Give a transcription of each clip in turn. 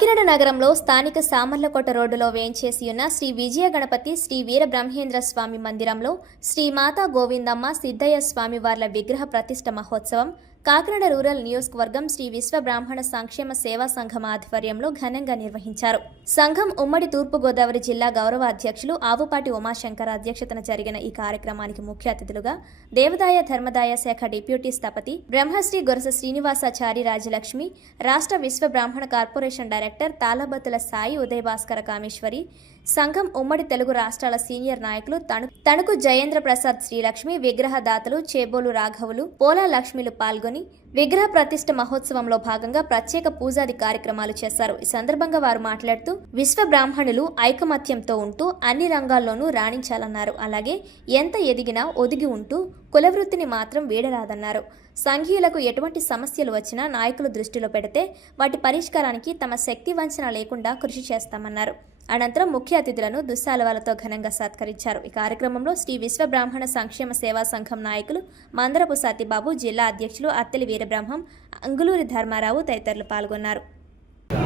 కాకినాడ నగరంలో స్థానిక సామర్లకోట రోడ్డులో వేయించేసి ఉన్న శ్రీ విజయ గణపతి శ్రీ వీర బ్రహ్మేంద్ర స్వామి మందిరంలో శ్రీ మాతా గోవిందమ్మ సిద్ధయ్య స్వామి వార్ల విగ్రహ ప్రతిష్ఠ మహోత్సవం కాకినాడ రూరల్ నియోజకవర్గం శ్రీ విశ్వ బ్రాహ్మణ సంక్షేమ సేవా సంఘం ఆధ్వర్యంలో ఘనంగా నిర్వహించారు. సంఘం ఉమ్మడి తూర్పుగోదావరి జిల్లా గౌరవ అధ్యక్షులు ఆవుపాటి ఉమాశంకర్ అధ్యక్షతన జరిగిన ఈ కార్యక్రమానికి ముఖ్య అతిథులుగా దేవదాయ ధర్మదాయ శాఖ డిప్యూటీ స్థపతి బ్రహ్మశ్రీ గొరస శ్రీనివాసాచారి రాజలక్ష్మి రాష్ట్ర విశ్వ బ్రాహ్మణ కార్పొరేషన్ డైరెక్టర్ తాళబత్తుల సాయి ఉదయ భాస్కర కామేశ్వరి సంఘం ఉమ్మడి తెలుగు రాష్ట్రాల సీనియర్ నాయకులు తణు తణుకు జయేంద్ర ప్రసాద్ శ్రీలక్ష్మి విగ్రహదాతలు చేబోలు రాఘవులు పోలా లక్ష్మిలు పాల్గొని విగ్రహ ప్రతిష్ఠ మహోత్సవంలో భాగంగా ప్రత్యేక పూజాది కార్యక్రమాలు చేశారు. ఈ సందర్భంగా వారు మాట్లాడుతూ విశ్వ బ్రాహ్మణులు ఐకమత్యంతో ఉంటూ అన్ని రంగాల్లోనూ రాణించాలన్నారు. అలాగే ఎంత ఎదిగినా ఒదిగి ఉంటూ కులవృత్తిని మాత్రం వీడరాదన్నారు. సంఘీయులకు ఎటువంటి సమస్యలు వచ్చినా నాయకులు దృష్టిలో పెడితే వాటి పరిష్కారానికి తమ శక్తి వంచన లేకుండా కృషి చేస్తామన్నారు. అనంతరం ముఖ్య అతిథులను దుస్సాలవాలతో ఘనంగా సత్కరించారు. ఈ కార్యక్రమంలో శ్రీ విశ్వ బ్రాహ్మణ సంక్షేమ సేవా సంఘం నాయకులు మందరపు సత్యబాబు జిల్లా అధ్యక్షులు అత్తలి వీరబ్రహ్మం అంగులూరి ధర్మారావు తదితరులు పాల్గొన్నారు.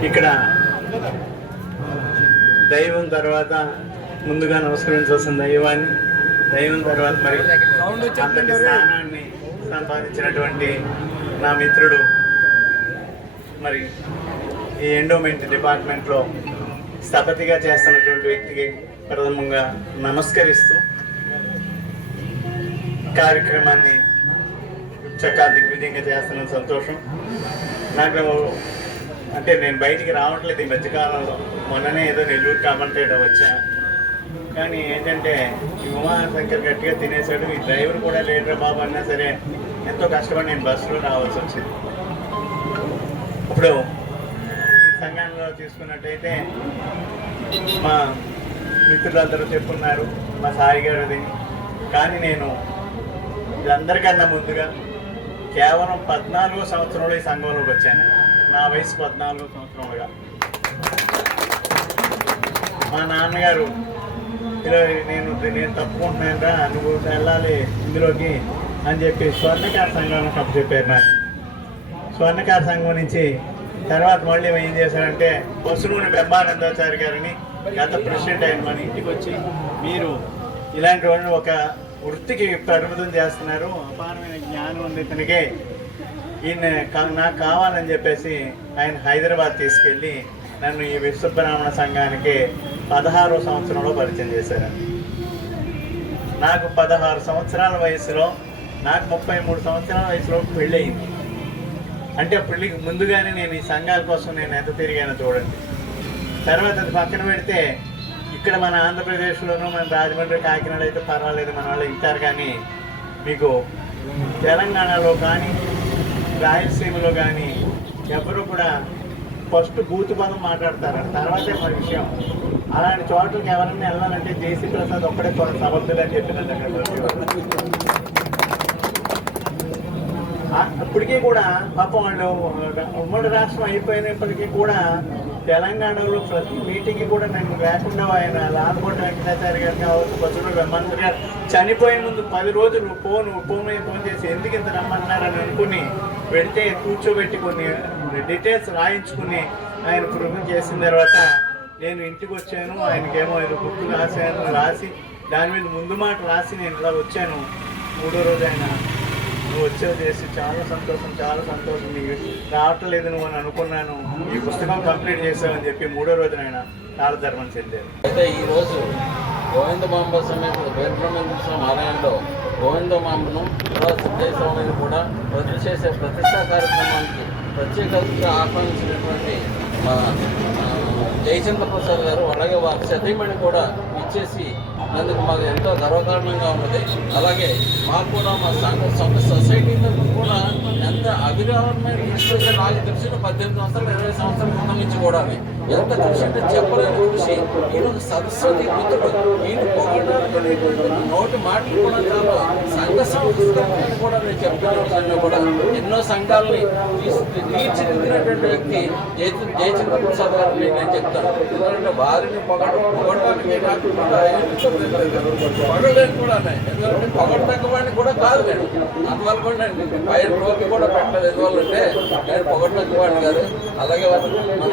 ఇక్కడ దైవం తర్వాత ముందుగా నమస్కరించాల్సిన దైవాన్ని దైవం తర్వాత మరి అంతటి స్థానాన్ని సంపాదించినటువంటి నా మిత్రుడు మరి ఈ ఎండోమెంట్ డిపార్ట్మెంట్లో స్థపతిగా చేస్తున్నటువంటి వ్యక్తికి ప్రథమంగా నమస్కరిస్తూ కార్యక్రమాన్ని చక్కగా దిగ్విజయంగా చేస్తున్న సంతోషం. నాకు అంటే నేను బయటికి రావట్లేదు ఈ మధ్యకాలంలో. మొన్ననే ఏదో నెల్లూరు కామెంటేటర్ వచ్చా. కానీ ఏంటంటే ఈ ఉమాశంకర్ గట్టిగా తినేసాడు ఈ డ్రైవర్ కూడా లేడరా బాబు అన్నా సరే ఎంతో కష్టపడి నేను బస్సులో రావాల్సి వచ్చింది. ఇప్పుడు విషయంలో తీసుకున్నట్టయితే మా మిత్రులందరూ చెప్పున్నారు మా సాయి గారిది. కానీ నేను వీళ్ళందరికన్నా ముందుగా కేవలం పద్నాలుగో సంవత్సరంలో ఈ సంఘంలోకి వచ్చాను. నా వయసు పద్నాలుగో సంవత్సరంలోగా మా నాన్నగారు ఇలా నేను నేను తప్పుకుంటున్నానరా నువ్వు వెళ్ళాలి ఇందులోకి అని చెప్పి స్వర్ణకార సంఘం కప్పు చెప్పారు నాకు. స్వర్ణకార సంఘం నుంచి తర్వాత మళ్ళీ ఏం చేశారంటే వసునూని బ్రహ్మానందాచారి గారిని గత ప్రెసిడెంట్ అయిన మన ఇంటికి వచ్చి మీరు ఇలాంటి వాళ్ళని ఒక వృత్తికి పరిమితం చేస్తున్నారు. అపారమైన జ్ఞానం ఉంది ఇతనికి. ఈయన నాకు కావాలని చెప్పేసి ఆయన హైదరాబాద్ తీసుకెళ్ళి నన్ను ఈ విశ్వబ్రాహ్మణ సంఘానికి పదహారో సంవత్సరంలో పరిచయం చేశారండి నాకు పదహారు సంవత్సరాల వయసులో నాకు ముప్పై మూడు సంవత్సరాల వయసులో పెళ్ళయింది. అంటే పెళ్ళికి ముందుగానే నేను ఈ సంఘాల కోసం నేను ఎంత తిరిగానో చూడండి. తర్వాత అది పక్కన పెడితే ఇక్కడ మన ఆంధ్రప్రదేశ్లోనూ మన రాజమండ్రి కాకినాడ అయితే పర్వాలేదు మన వాళ్ళు ఇచ్చారు కానీ మీకు తెలంగాణలో కానీ రాయలసీమలో కానీ ఎవరు కూడా ఫస్ట్ బూత్ పదం మాట్లాడతారు. తర్వాతే మన విషయం. అలాంటి చోట్లకి ఎవరన్నా వెళ్ళాలంటే జేసీ ప్రసాద్ ఒక్కడే సమర్థులని చెప్పినట్టు అప్పటికీ కూడా పాపం వాళ్ళు ఉమ్మడి రాష్ట్రం అయిపోయినప్పటికీ కూడా తెలంగాణలో ప్రతి మీటింగ్ కూడా నేను లేకుండా ఆయన లాల్కోట వెంకటాచార్య గారు కావచ్చు బతుడు బ్రహ్మానంద గారు చనిపోయే ముందు పది రోజులు ఫోన్ ఫోన్ మీద ఫోన్ చేసి ఎందుకు ఇంత రమ్మన్నారని అనుకుని వెళ్తే కూర్చోబెట్టి కొన్ని డీటెయిల్స్ రాయించుకుని ఆయన ప్రూఫ్ చేసిన తర్వాత నేను ఇంటికి వచ్చాను ఆయనకేమో ఏదో గుర్తు రాశాను రాసి దాని మీద ముందు మాట రాసి నేను ఇలా వచ్చాను. మూడో రోజు ఆయన నువ్వు వచ్చేది చేసి చాలా సంతోషం చాలా సంతోషం నీకు. రావట్లేదు నువ్వు అని అనుకున్నాను. ఈ పుస్తకం కంప్లీట్ చేసావని చెప్పి మూడో రోజున ఆయన చాలా ధర్మం చెందారు. అయితే ఈరోజు గోవిందమాంబ సమేత వీరబ్రహ్మేంద్ర స్వామి ఆలయంలో గోవింద మాంబను సిద్ధయ్య కూడా ప్రతి చేసే ప్రతిష్టా కార్యక్రమానికి ప్రత్యేకంగా ఆహ్వానించినటువంటి జయచంద్ర ప్రసాద్ గారు అలాగే వారి సతీమణి కూడా ఇచ్చేసి అందుకు మాకు ఎంతో గర్వకారణంగా ఉన్నది. అలాగే మాకు కూడా మా సంఘ ఎంత అభిరామమైన తెలిసిన పద్దెనిమిది సంవత్సరాలు ఇరవై సంవత్సరాల ముందు నుంచి కూడా ఎంత కృషి చెప్పలేని కృషి ఈయన సరస్వతి పుత్రుడు. ఈయన పొగడాలనేటువంటి నోటి మాటలు కూడా చాలా. సంఘ సంస్కృతిని కూడా నేను చెప్తున్న కూడా ఎన్నో సంఘాలని తీర్చిదిద్దినటువంటి వ్యక్తి జయచంద్ర జయచంద్ర ప్రసాద్ గారిని నేను చెప్తాను. ఎందుకంటే వారిని పొగడ పొగడటానికి కాకుండా ఎంతో కూడా ఎందుకంటే పొగడతగ్గ వాడిని కూడా కాదు నేను. అందువల్ల కూడా నేను పైన టోపీ కూడా పెట్టలేదు. ఎందువల్లంటే నేను పొగడతగ్గ వాడిని కాదు. అలాగే మన